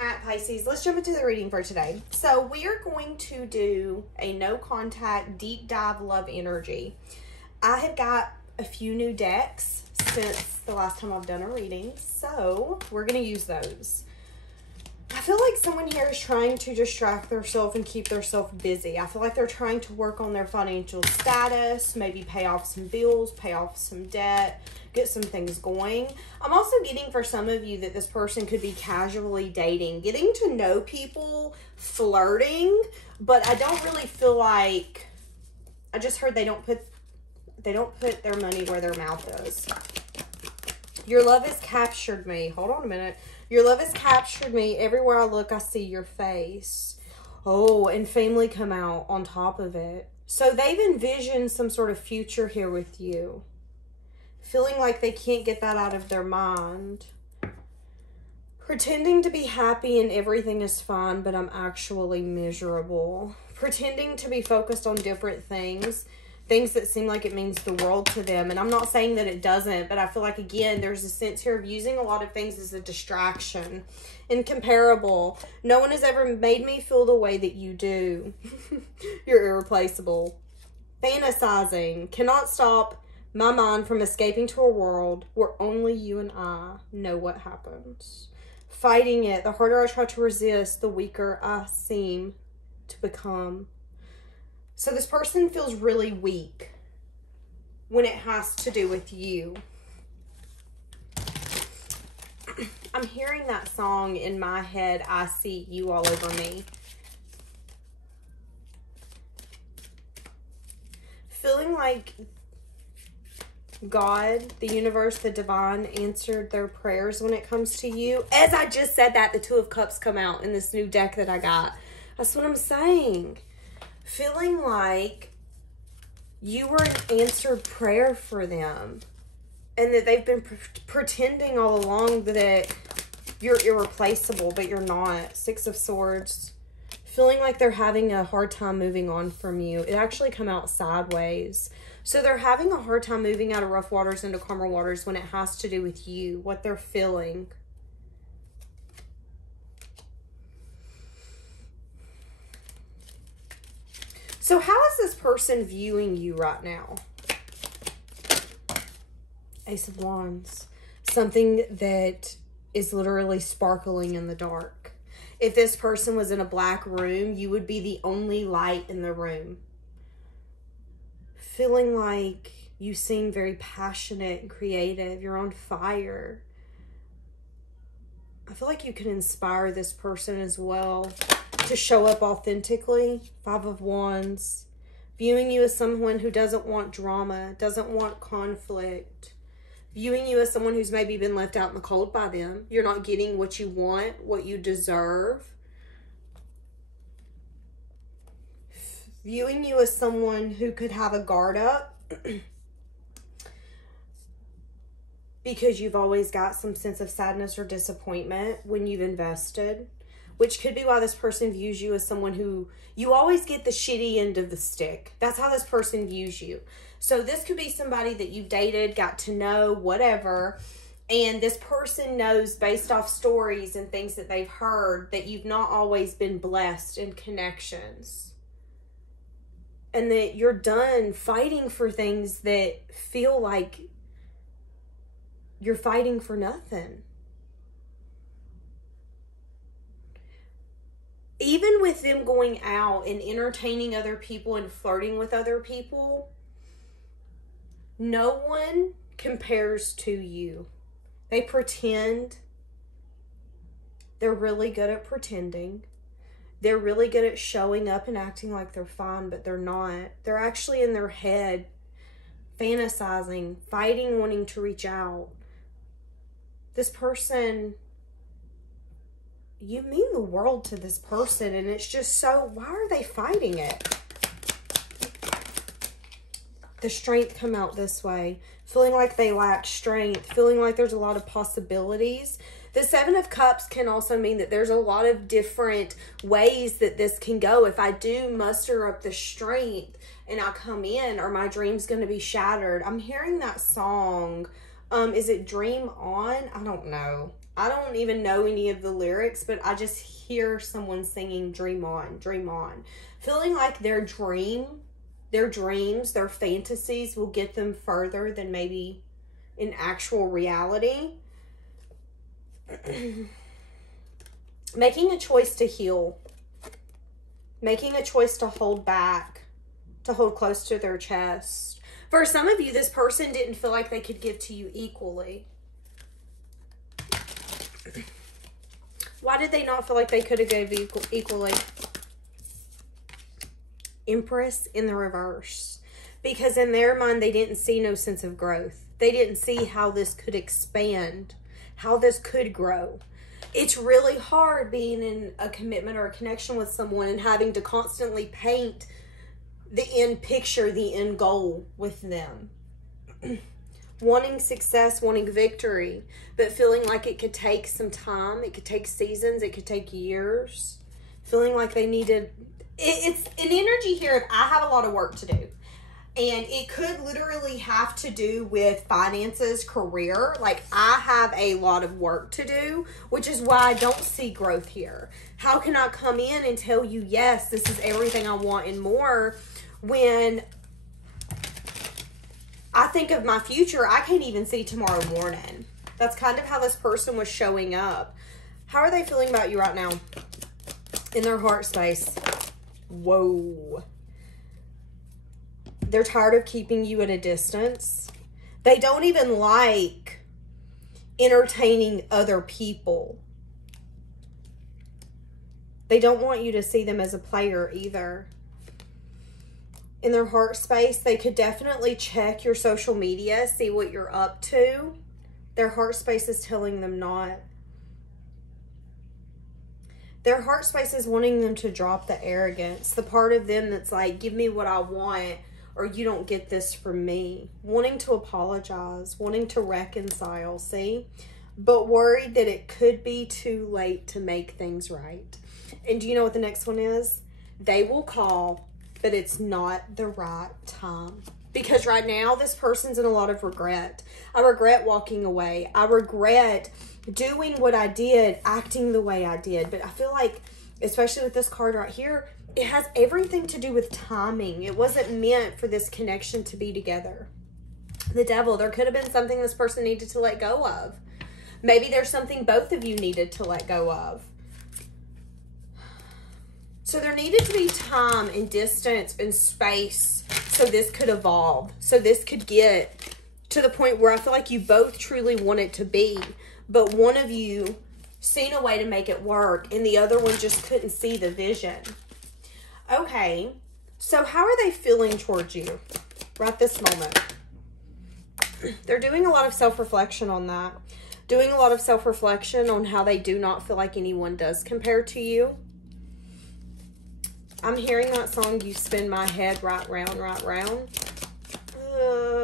Alright, Pisces, let's jump into the reading for today. So we are going to do a no contact deep dive love energy. I have got a few new decks since the last time I've done a reading, so we're going to use those. I feel like someone here is trying to distract themselves and keep themselves busy. I feel like they're trying to work on their financial status, maybe pay off some bills, pay off some debt, get some things going. I'm also getting for some of you that this person could be casually dating, getting to know people, flirting, but I don't really feel like, I just heard they don't put their money where their mouth is. Your love has captured me. Hold on a minute. Your love has captured me. Everywhere I look, I see your face. Oh, and family come out on top of it. So they've envisioned some sort of future here with you. Feeling like they can't get that out of their mind. Pretending to be happy and everything is fine, but I'm actually miserable. Pretending to be focused on different things. Things that seem like it means the world to them. And I'm not saying that it doesn't, but I feel like, again, there's a sense here of using a lot of things as a distraction. Incomparable. No one has ever made me feel the way that you do. You're irreplaceable. Fantasizing. Cannot stop my mind from escaping to a world where only you and I know what happens. Fighting it. The harder I try to resist, the weaker I seem to become. So this person feels really weak when it has to do with you. I'm hearing that song in my head, I See You All Over Me. Feeling like God, the universe, the divine answered their prayers when it comes to you. As I just said that, the Two of Cups come out in this new deck that I got. That's what I'm saying. Feeling like you were an answered prayer for them. And that they've been pretending all along that you're irreplaceable, but you're not. Six of Swords. Feeling like they're having a hard time moving on from you. It actually come out sideways. So they're having a hard time moving out of rough waters into calmer waters when it has to do with you. What they're feeling. So how is this person viewing you right now? Ace of Wands. Something that is literally sparkling in the dark. If this person was in a black room, you would be the only light in the room. Feeling like you seem very passionate and creative. You're on fire. I feel like you can inspire this person as well to show up authentically. Five of Wands. Viewing you as someone who doesn't want drama, doesn't want conflict. Viewing you as someone who's maybe been left out in the cold by them. You're not getting what you want, what you deserve. Viewing you as someone who could have a guard up because you've always got some sense of sadness or disappointment when you've invested. Which could be why this person views you as someone who, you always get the shitty end of the stick. That's how this person views you. So this could be somebody that you've dated, got to know, whatever. And this person knows based off stories and things that they've heard that you've not always been blessed in connections. And that you're done fighting for things that feel like you're fighting for nothing. Even with them going out and entertaining other people and flirting with other people, no one compares to you. They pretend. They're really good at pretending. They're really good at showing up and acting like they're fine, but they're not. They're actually in their head, fantasizing, fighting, wanting to reach out. This person, you mean the world to this person, and it's just so, why are they fighting it? The strength come out this way. Feeling like they lack strength. Feeling like there's a lot of possibilities. The Seven of Cups can also mean that there's a lot of different ways that this can go. If I do muster up the strength and I come in, are my dreams going to be shattered? I'm hearing that song. Is it Dream On? I don't know. I don't even know any of the lyrics, but I just hear someone singing dream on, dream on. Feeling like their dreams, their fantasies will get them further than maybe in actual reality. Making a choice to heal. Making a choice to hold back, to hold close to their chest. For some of you, this person didn't feel like they could give to you equally. Why did they not feel like they could have gave equally? Empress in the reverse. Because in their mind, they didn't see no sense of growth. They didn't see how this could expand, how this could grow. It's really hard being in a commitment or a connection with someone and having to constantly paint the end picture, the end goal with them. Wanting success, wanting victory, but feeling like it could take some time, it could take seasons, it could take years. Feeling like they needed... It's an energy here of I have a lot of work to do. And it could literally have to do with finances, career. Like, I have a lot of work to do, which is why I don't see growth here. How can I come in and tell you, yes, this is everything I want and more, when I think of my future, I can't even see tomorrow morning. That's kind of how this person was showing up. How are they feeling about you right now? In their heart space. Whoa. They're tired of keeping you at a distance. They don't even like entertaining other people. They don't want you to see them as a player either. In their heart space, they could definitely check your social media, see what you're up to. Their heart space is telling them not. Their heart space is wanting them to drop the arrogance. The part of them that's like, give me what I want, or you don't get this from me. Wanting to apologize, wanting to reconcile, see? But worried that it could be too late to make things right. And do you know what the next one is? They will call, but it's not the right time. Because right now, this person's in a lot of regret. I regret walking away. I regret doing what I did, acting the way I did. But I feel like, especially with this card right here, it has everything to do with timing. It wasn't meant for this connection to be together. The Devil, there could have been something this person needed to let go of. Maybe there's something both of you needed to let go of. So there needed to be time and distance and space so this could evolve. So this could get to the point where I feel like you both truly want it to be. But one of you seen a way to make it work and the other one just couldn't see the vision. Okay, so how are they feeling towards you right this moment? They're doing a lot of self-reflection on that. Doing a lot of self-reflection on how they do not feel like anyone does compare to you. I'm hearing that song, You Spin My Head Right Round, Right Round.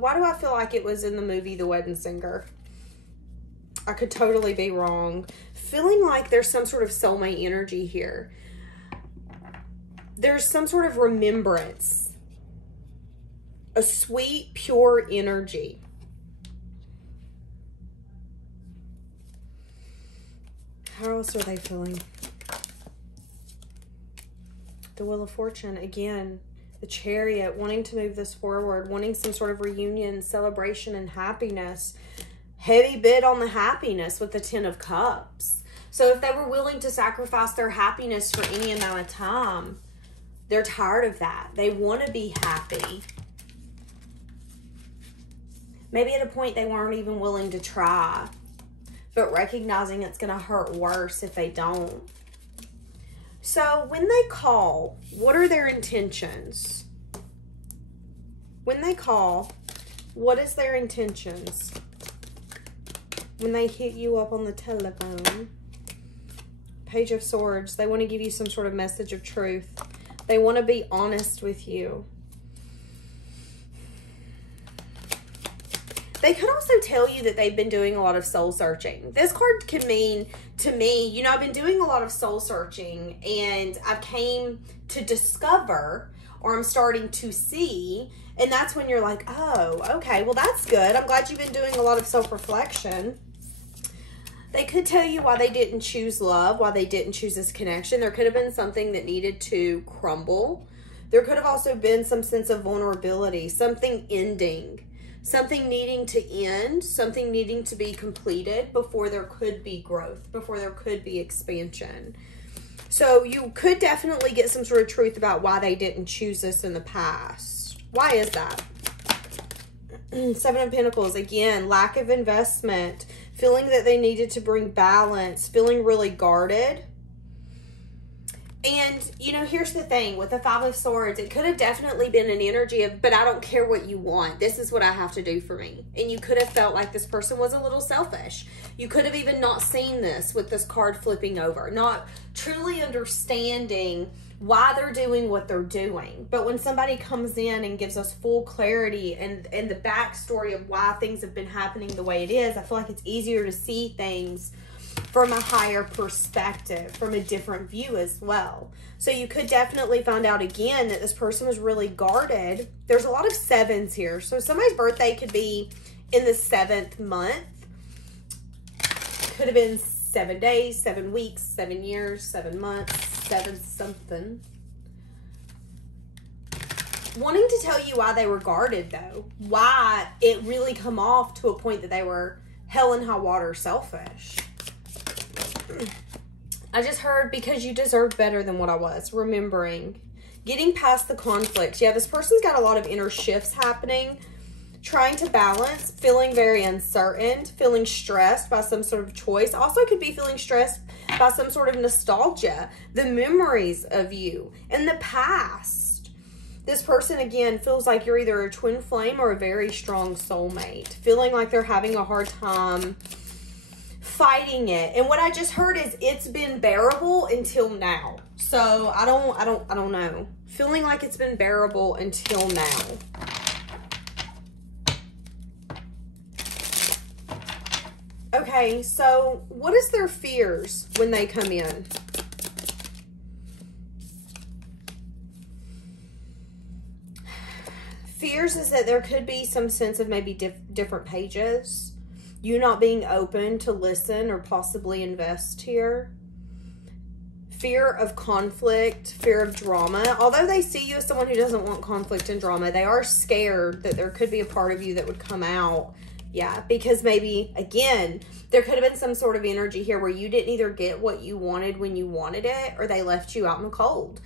Why do I feel like it was in the movie The Wedding Singer? I could totally be wrong. Feeling like there's some sort of soulmate energy here. There's some sort of remembrance. A sweet, pure energy. How else are they feeling? The Wheel of Fortune, again, the Chariot, wanting to move this forward, wanting some sort of reunion, celebration, and happiness. Heavy bid on the happiness with the Ten of Cups. So if they were willing to sacrifice their happiness for any amount of time, they're tired of that. They want to be happy. Maybe at a point they weren't even willing to try, but recognizing it's going to hurt worse if they don't. So when they call, what are their intentions? When they call, what is their intentions? When they hit you up on the telephone, Page of Swords, they want to give you some sort of message of truth. They want to be honest with you. They could also tell you that they've been doing a lot of soul searching. This card can mean to me, you know, I've been doing a lot of soul searching and I came to discover, or I'm starting to see, and that's when you're like, oh, okay, well, that's good. I'm glad you've been doing a lot of self-reflection. They could tell you why they didn't choose love, why they didn't choose this connection. There could have been something that needed to crumble. There could have also been some sense of vulnerability, something ending, something needing to end, something needing to be completed before there could be growth, before there could be expansion. So you could definitely get some sort of truth about why they didn't choose this in the past. Why is that? Seven of Pentacles, again, lack of investment, feeling that they needed to bring balance, feeling really guarded. And, you know, here's the thing with the Five of Swords, it could have definitely been an energy of, but I don't care what you want. This is what I have to do for me. And you could have felt like this person was a little selfish. You could have even not seen this with this card flipping over, not truly understanding why they're doing what they're doing. But when somebody comes in and gives us full clarity and the backstory of why things have been happening the way it is, I feel like it's easier to see things from a higher perspective, from a different view as well. So you could definitely find out again that this person was really guarded. There's a lot of sevens here. So somebody's birthday could be in the 7th month. Could have been 7 days, 7 weeks, 7 years, 7 months, 7 something. Wanting to tell you why they were guarded though. Why it really come off to a point that they were hell and high water selfish. I just heard because you deserved better than what I was. Remembering. Getting past the conflicts. Yeah, this person's got a lot of inner shifts happening. Trying to balance. Feeling very uncertain. Feeling stressed by some sort of choice. Also could be feeling stressed by some sort of nostalgia. The memories of you in the past. This person, again, feels like you're either a twin flame or a very strong soulmate. Feeling like they're having a hard time fighting it. And what I just heard is it's been bearable until now. So I don't know. Feeling like it's been bearable until now. Okay, so what is their fears when they come in? Fears is that there could be some sense of maybe different pages. You not being open to listen or possibly invest here. Fear of conflict, fear of drama. Although they see you as someone who doesn't want conflict and drama, they are scared that there could be a part of you that would come out. Yeah, because maybe, again, there could have been some sort of energy here where you didn't either get what you wanted when you wanted it, or they left you out in the cold.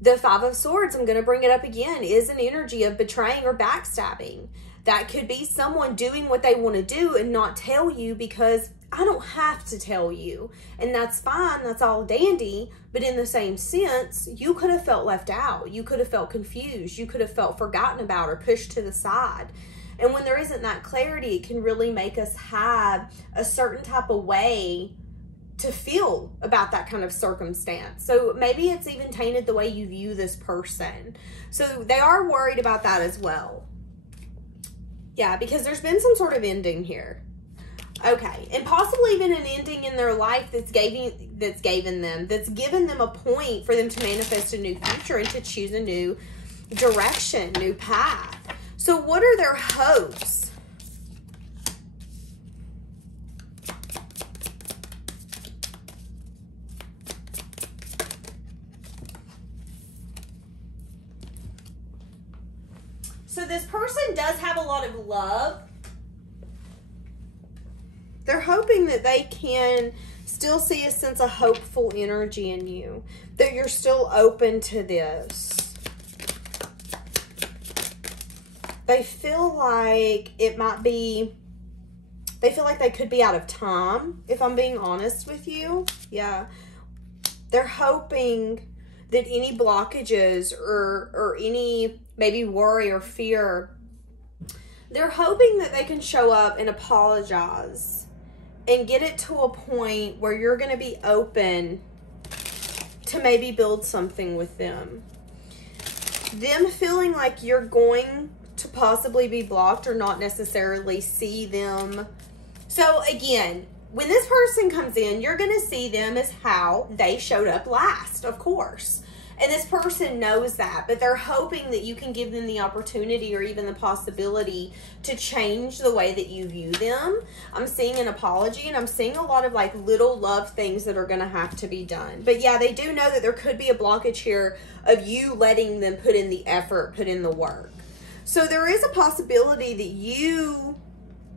The Five of Swords, I'm going to bring it up again, is an energy of betraying or backstabbing. That could be someone doing what they want to do and not tell you because I don't have to tell you. And that's fine. That's all dandy. But in the same sense, you could have felt left out. You could have felt confused. You could have felt forgotten about or pushed to the side. And when there isn't that clarity, it can really make us have a certain type of way to feel about that kind of circumstance. So maybe it's even tainted the way you view this person. So they are worried about that as well. Yeah, because there's been some sort of ending here. Okay, and possibly even an ending in their life that's given them a point for them to manifest a new future and to choose a new direction, new path. So what are their hopes? So this person does have a lot of love. They're hoping that they can still see a sense of hopeful energy in you. That you're still open to this. They feel like it might be, they feel like they could be out of time, if I'm being honest with you. Yeah. They're hoping that any blockages or any maybe worry or fear, they're hoping that they can show up and apologize and get it to a point where you're going to be open to maybe build something with them. Them feeling like you're going to possibly be blocked or not necessarily see them. So again, when this person comes in, you're going to see them as how they showed up last, of course. And this person knows that, but they're hoping that you can give them the opportunity or even the possibility to change the way that you view them. I'm seeing an apology, and I'm seeing a lot of like little love things that are going to have to be done. But yeah, they do know that there could be a blockage here of you letting them put in the effort, put in the work. So there is a possibility that you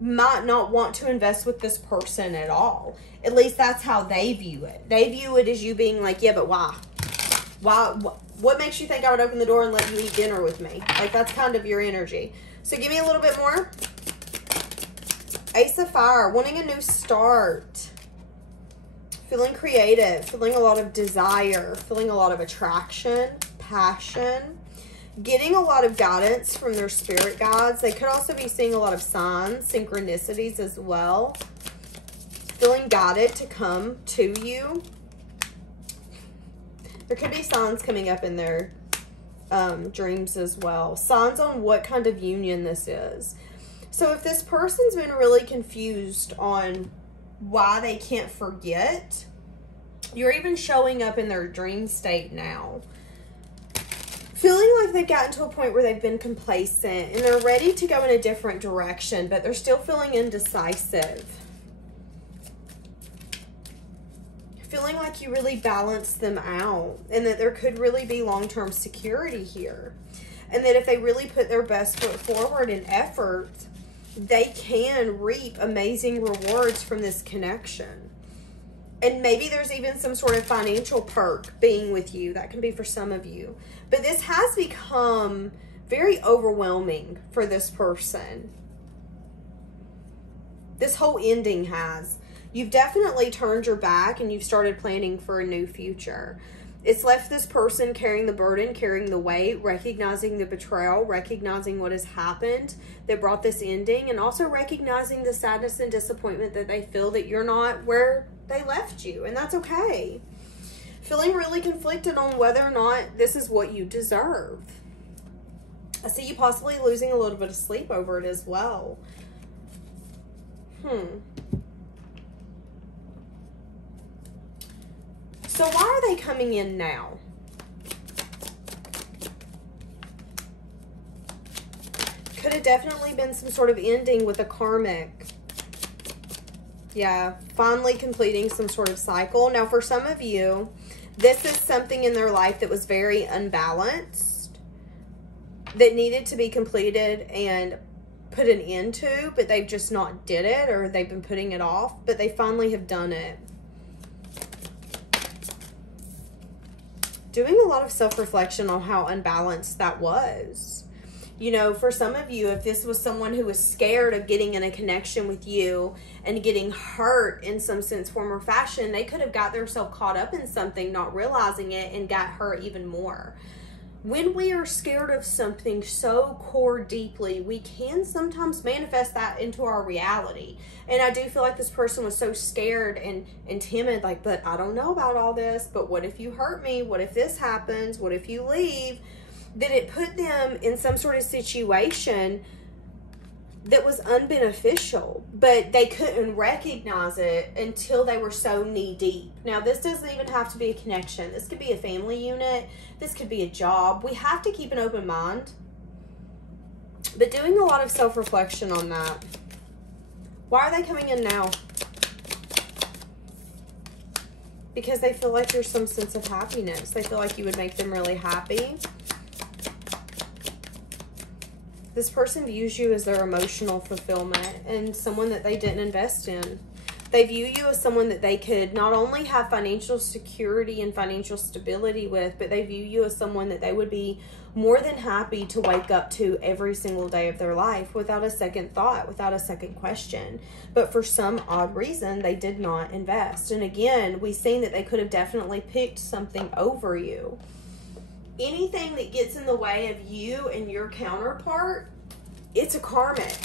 might not want to invest with this person at all. At least that's how they view it. They view it as you being like, yeah, but why? What makes you think I would open the door and let you eat dinner with me? Like, that's kind of your energy. So give me a little bit more. Ace of Fire, wanting a new start. Feeling creative, feeling a lot of desire, feeling a lot of attraction, passion. Getting a lot of guidance from their spirit guides. They could also be seeing a lot of signs, synchronicities as well. Feeling guided to come to you. There could be signs coming up in their dreams as well. Signs on what kind of union this is. So if this person's been really confused on why they can't forget, you're even showing up in their dream state now. Feeling like they've gotten to a point where they've been complacent and they're ready to go in a different direction, but they're still feeling indecisive. Feeling like you really balance them out and that there could really be long-term security here. And that if they really put their best foot forward in effort, they can reap amazing rewards from this connection. And maybe there's even some sort of financial perk being with you. That can be for some of you. But this has become very overwhelming for this person. This whole ending has. You've definitely turned your back and you've started planning for a new future. It's left this person carrying the burden, carrying the weight, recognizing the betrayal, recognizing what has happened that brought this ending, and also recognizing the sadness and disappointment that they feel that you're not where they left you, and that's okay. Feeling really conflicted on whether or not this is what you deserve. I see you possibly losing a little bit of sleep over it as well. So why are they coming in now? Could have definitely been some sort of ending with a karmic. Yeah, finally completing some sort of cycle. Now, for some of you, this is something in their life that was very unbalanced, that needed to be completed and put an end to, but they've just not did it, or they've been putting it off, but they finally have done it. Doing a lot of self-reflection on how unbalanced that was. You know, for some of you, if this was someone who was scared of getting in a connection with you and getting hurt in some sense, form, or fashion, they could have got themselves caught up in something, not realizing it, and got hurt even more. When we are scared of something so core deeply, we can sometimes manifest that into our reality. And I do feel like this person was so scared and timid, like, but I don't know about all this, but what if you hurt me? What if this happens? What if you leave? That it put them in some sort of situation that was unbeneficial, but they couldn't recognize it until they were so knee deep. Now, this doesn't even have to be a connection. This could be a family unit. This could be a job. We have to keep an open mind. But doing a lot of self-reflection on that. Why are they coming in now? Because they feel like there's some sense of happiness. They feel like you would make them really happy. This person views you as their emotional fulfillment and someone that they didn't invest in. They view you as someone that they could not only have financial security and financial stability with, but they view you as someone that they would be more than happy to wake up to every single day of their life without a second thought, without a second question. But for some odd reason, they did not invest. And again, we've seen that they could have definitely picked something over you. Anything that gets in the way of you and your counterpart, it's a karmic.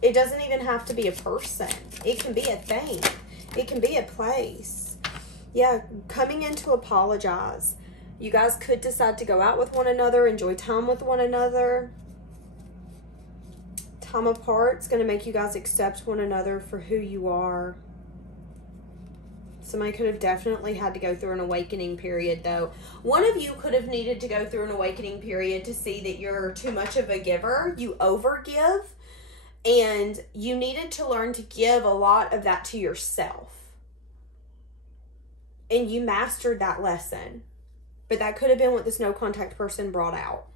It doesn't even have to be a person. It can be a thing. It can be a place. Yeah, coming in to apologize. You guys could decide to go out with one another, enjoy time with one another. Time apart is going to make you guys accept one another for who you are. Somebody could have definitely had to go through an awakening period, though. One of you could have needed to go through an awakening period to see that you're too much of a giver. You overgive, and you needed to learn to give a lot of that to yourself. And you mastered that lesson. But that could have been what this no contact person brought out.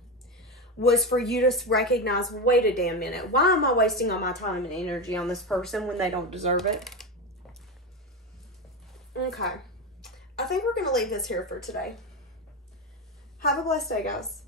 Was for you to recognize, wait a damn minute. Why am I wasting all my time and energy on this person when they don't deserve it? Okay. I think we're going to leave this here for today. Have a blessed day, guys.